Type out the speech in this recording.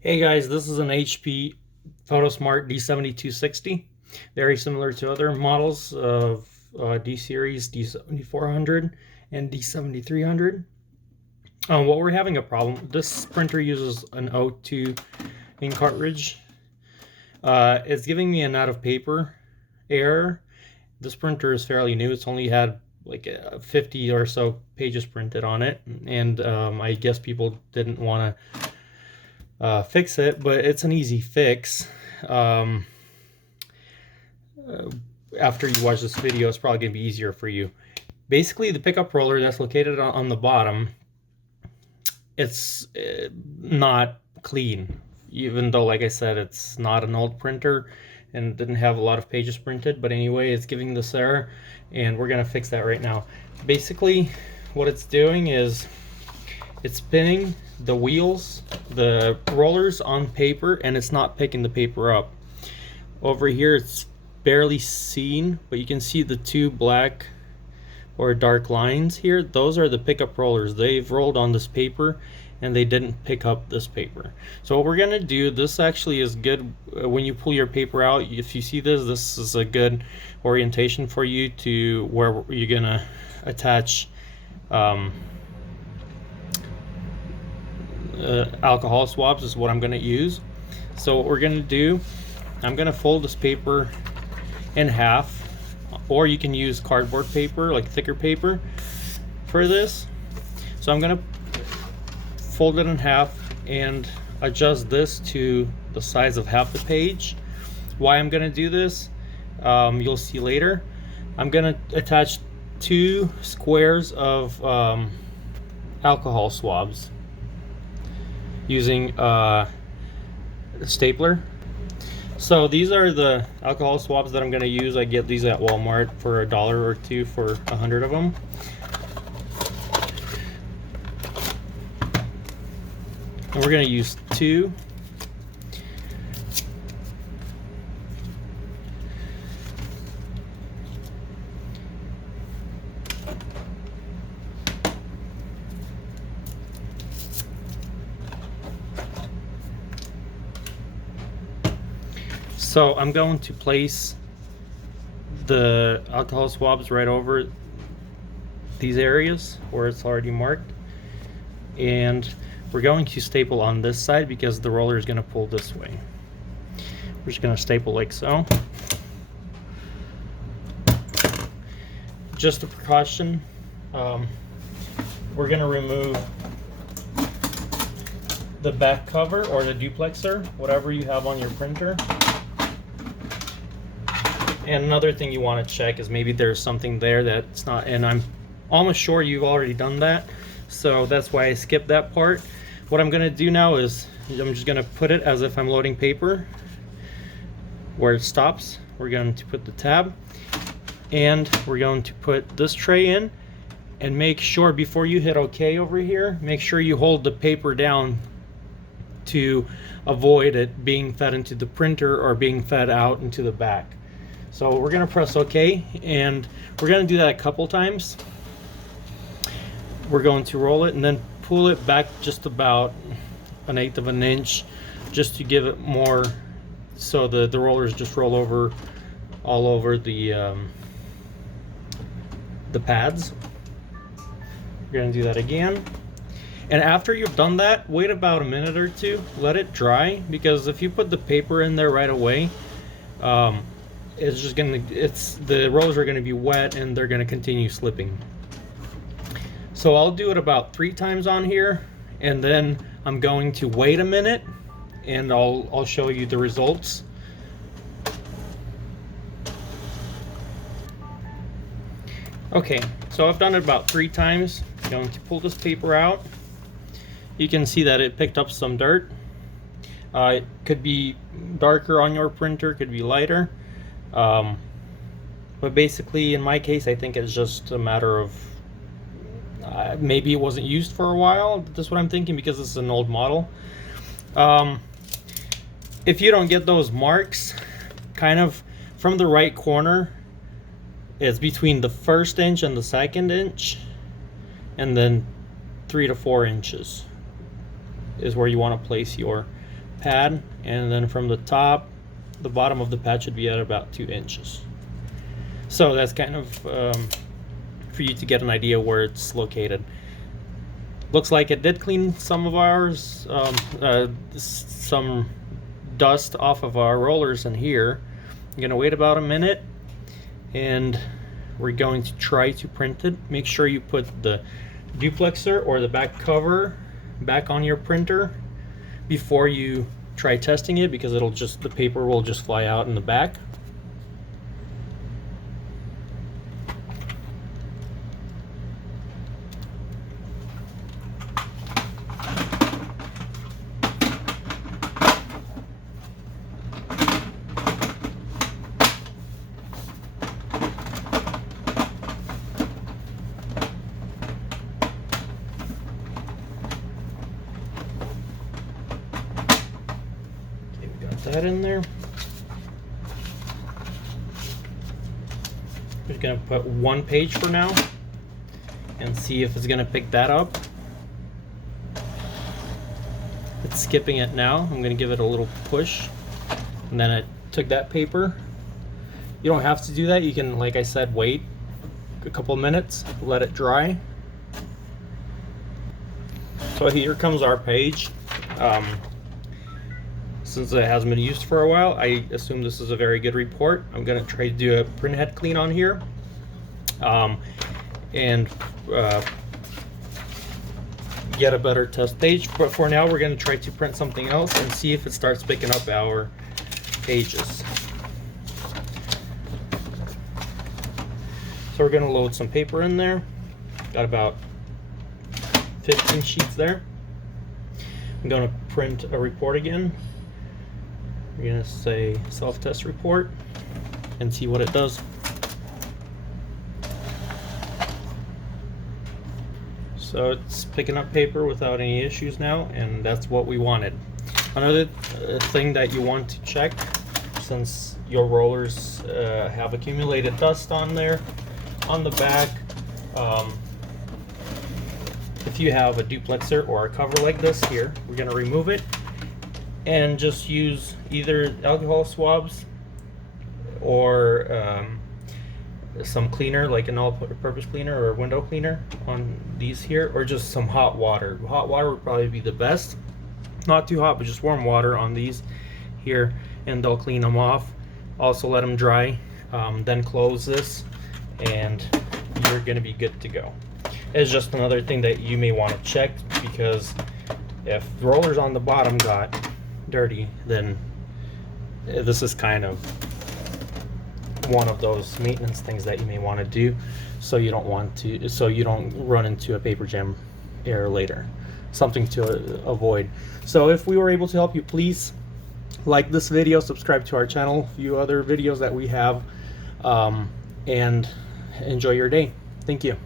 Hey guys, this is an HP Photosmart D7260. Very similar to other models of D series, D7400 and D7300. What we're having a problem, this printer uses an O2 ink cartridge. It's giving me an out of paper error. This printer is fairly new. It's only had like 50 or so pages printed on it, and I guess people didn't want to fix it, but it's an easy fix. After you watch this video, it's probably going to be easier for you. Basically, the pickup roller that's located on the bottom, it's not clean, even though, like I said, it's not an old printer and didn't have a lot of pages printed. But anyway, it's giving this error, and we're going to fix that right now. Basically, what it's doing is it's spinning the wheels, the rollers on paper, and it's not picking the paper up. Over here it's barely seen, but you can see the two black or dark lines here. Those are the pickup rollers. They've rolled on this paper and they didn't pick up this paper. So what we're gonna do, this actually is good when you pull your paper out. If you see this is a good orientation for you to where you're gonna attach alcohol swabs is what I'm going to use. So what we're going to do, I'm going to fold this paper in half, or you can use cardboard paper, like thicker paper for this. So I'm going to fold it in half and adjust this to the size of half the page. Why I'm going to do this, you'll see later. I'm going to attach 2 squares of alcohol swabs using a stapler. So these are the alcohol swabs that I'm going to use. I get these at Walmart for $1 or $2 for 100 of them. And we're going to use 2. So I'm going to place the alcohol swabs right over these areas where it's already marked, and we're going to staple on this side because the roller is going to pull this way. We're just going to staple like so. Just a precaution, we're going to remove the back cover or the duplexer, whatever you have on your printer. And another thing you want to check is maybe there's something there that's not, and I'm almost sure you've already done that, so that's why I skipped that part. What I'm going to do now is I'm just going to put it as if I'm loading paper. Where it stops, we're going to put the tab, and we're going to put this tray in, and make sure before you hit OK over here, make sure you hold the paper down to avoid it being fed into the printer or being fed out into the back. So we're going to press OK, and we're going to do that a couple times. We're going to roll it and then pull it back just about 1/8 of an inch, just to give it more, so the rollers just roll over all over the pads. We're going to do that again. And after you've done that, wait about a minute or two, let it dry, because if you put the paper in there right away, it's just gonna, the rollers are gonna be wet and they're gonna continue slipping. So I'll do it about 3 times on here, and then I'm going to wait a minute and I'll show you the results. Okay, so I've done it about 3 times. I'm going to pull this paper out. You can see that it picked up some dirt. It could be darker on your printer, could be lighter. But basically in my case, I think it's just a matter of maybe it wasn't used for a while. That's what I'm thinking, because this is an old model. If you don't get those marks, kind of from the right corner, it's between the 1st inch and the 2nd inch, and then 3 to 4 inches is where you want to place your pad, and then from the top, the bottom of the pad should be at about 2 inches. So that's kind of for you to get an idea where it's located. Looks like it did clean some of ours, some dust off of our rollers in here. I'm gonna wait about a minute, and we're going to try to print it. Make sure you put the duplexer or the back cover back on your printer before you try testing it, because the paper will just fly out in the back. That in there. We're gonna put one page for now and see if it's gonna pick that up. It's skipping it now. I'm gonna give it a little push, and then it took that paper. You don't have to do that. You can, like I said, wait a couple minutes, let it dry. So here comes our page. Since it hasn't been used for a while, I assume this is a very good report. I'm going to try to do a print head clean on here, and get a better test page. But for now, we're going to try to print something else and see if it starts picking up our pages. So we're going to load some paper in there. Got about 15 sheets there. I'm going to print a report again. We're going to say self-test report and see what it does. So it's picking up paper without any issues now, and that's what we wanted. Another thing that you want to check, since your rollers have accumulated dust on there, on the back, if you have a duplexer or a cover like this here, we're going to remove it and just use either alcohol swabs or some cleaner, like an all-purpose cleaner or a window cleaner on these here, or just some hot water. Hot water would probably be the best. Not too hot, but just warm water on these here, and they'll clean them off. Also let them dry, then close this, and you're gonna be good to go. It's just another thing that you may want to check, because if the rollers on the bottom got dirty, then this is kind of one of those maintenance things that you may want to do, so you don't run into a paper jam error later. Something to avoid. So if we were able to help you, please like this video, subscribe to our channel, a few other videos that we have, and enjoy your day. Thank you.